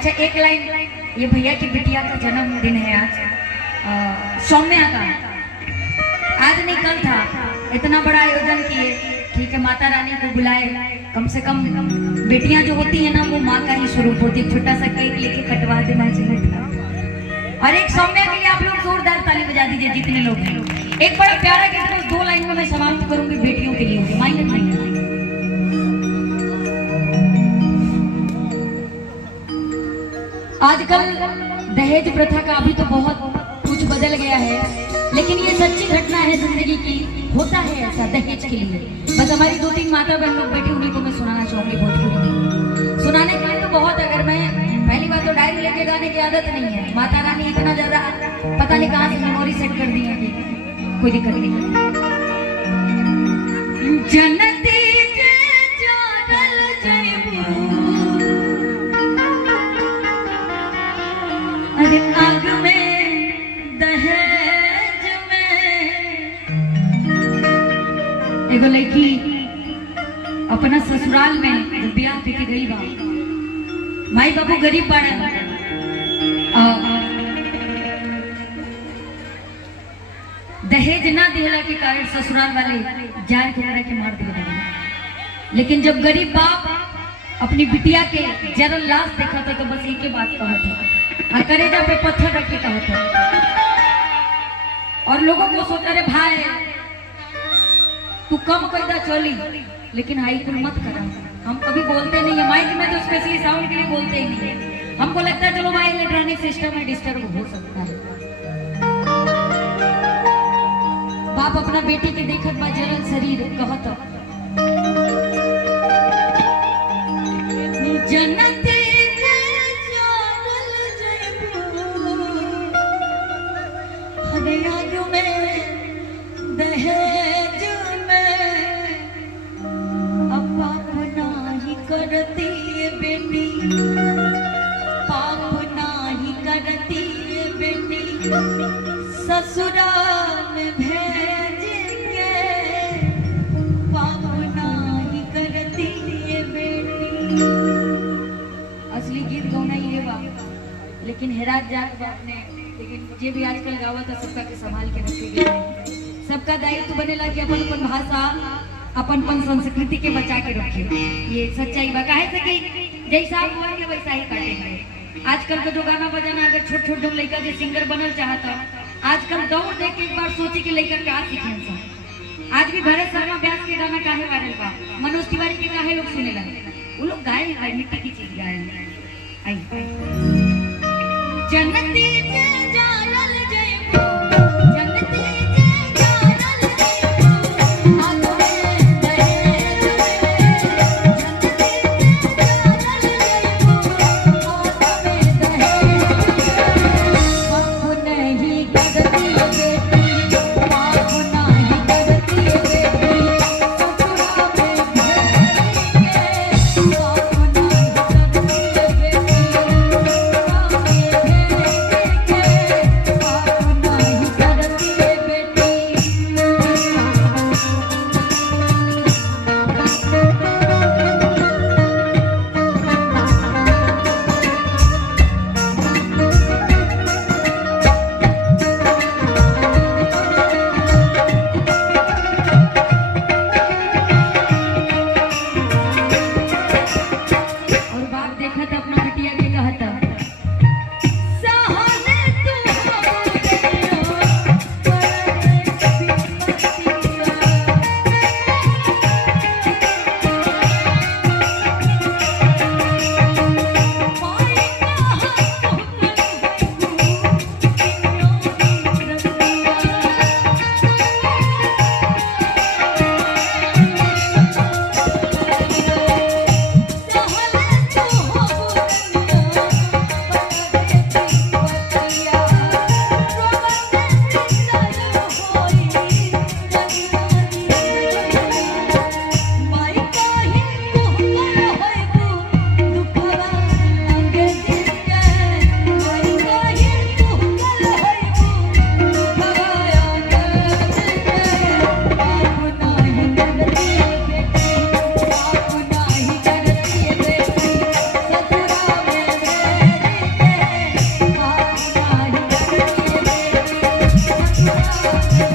अच्छा एक लाइन, ये भैया की बिटिया का जन्मदिन है आज, सौम्या का। आज नहीं कल था, इतना बड़ा आयोजन किए। ठीक है, माता रानी को बुलाए। कम से कम बेटियां जो होती है ना, वो माँ का ही स्वरूप होती है। छोटा सा केक लेके कटवा देना चाहिए। और एक सौम्या के लिए आप लोग जोरदार ताली बजा दीजिए जितने लोग हैं। एक बड़ा प्यारा गीत बस 2 लाइन में मैं समाप्त करूंगी बेटियों के लिए। माइनस नहीं। आजकल दहेज प्रथा का अभी तो बहुत कुछ बदल गया है, लेकिन ये सच्ची घटना है जिंदगी की। होता है ऐसा दहेज के लिए। बस हमारी 2-3 माता बहन लोग बैठी, उन्हीं को मैं सुनाना चाहूंगी भोजपुरी। सुनाने के लिए तो बहुत, अगर मैं पहली बात तो डायरी लेके गाने की आदत नहीं है। माता रानी इतना ज्यादा पता नहीं कहाँ से मेमोरी सेट कर दी है कि कोई दिक्कत नहीं। जनती अरे आग में दहेज में एगो लड़की अपना ससुराल में जब ब्याह के गई बा, माई बाबू गरीब पड़े, दहेज ना दिला के कारण ससुराल वाले जार के मार के मार दिए। लेकिन जब गरीब बाप अपनी बिटिया के जरा लाश देखा था तो बस एक ही बात कहा था, और करेजा पे पत्थर रख के कहा था। और लोगों को सोचा रे भाई तू कम कैदा चली, लेकिन हाई कुल मत करा। हम कभी बोलते नहीं है माइक में, तो स्पेशली साउंड के लिए बोलते ही नहीं है। हमको लगता है चलो भाई इलेक्ट्रॉनिक सिस्टम में डिस्टर्ब हो सकता है। बाप अपना बेटी के देखत बा जरल शरीर कहत जनते दहेज में अब पाप नाही करती बेटी, पाप नाही करती बेटी, ससुराल में भेज के पाप नाही करती बेटी। असली गीत गौना ये बा, लेकिन हेरात जात बाप ने, लेकिन मुझे भी आजकल गावा था सबका के संभाल के रखेगी। सबका दायित्व बनेला कि अपन अपन भाषा अपन अपन संस्कृति के बचा के रखे। ये सच्चाई बा, काहे से कि जैसा आप बोलेंगे वैसा ही काटेंगे। आजकल का जो गाना बजाना, अगर छोट छोट जो लड़का जो सिंगर बनल चाहता, आजकल दौड़ देख के एक बार सोची कि लड़का क्या सीखे। आज भी भरत शर्मा व्यास के गाना काहे वायरल बा, मनोज तिवारी के काहे लोग सुने लगे। वो लोग गाए हैं, मिट्टी की चीज गाए हैं। जनती जानल जयबो, जनती जानल जयबो, आग में दहेज में, जनती जानल जयबो, आग में दहेज में। पाप नहीं करती बेटी, पाप नहीं करती बेटी, ससुराल में भेज के पाप नहीं करती बेटी, ससुराल में भेज के रे